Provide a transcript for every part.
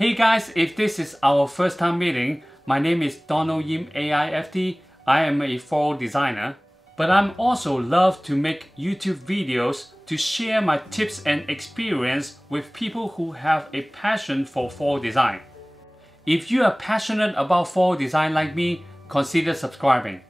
Hey guys, if this is our first time meeting, my name is Donald Yim AIFT. I am a floral designer, but I'm also love to make YouTube videos to share my tips and experience with people who have a passion for floral design. If you are passionate about floral design like me, consider subscribing.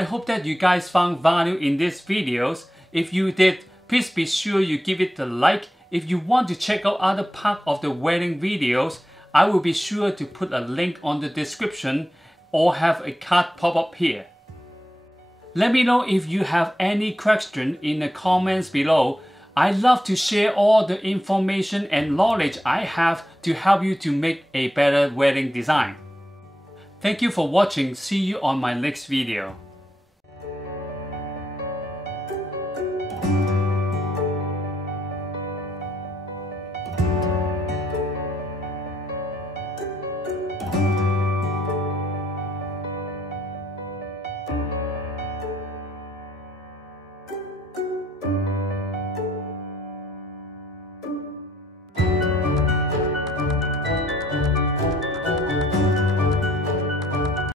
I hope that you guys found value in these videos. If you did, please be sure you give it a like. If you want to check out other part of the wedding videos, I will be sure to put a link on the description or have a card pop up here. Let me know if you have any question in the comments below. I love to share all the information and knowledge I have to help you to make a better wedding design. Thank you for watching. See you on my next video.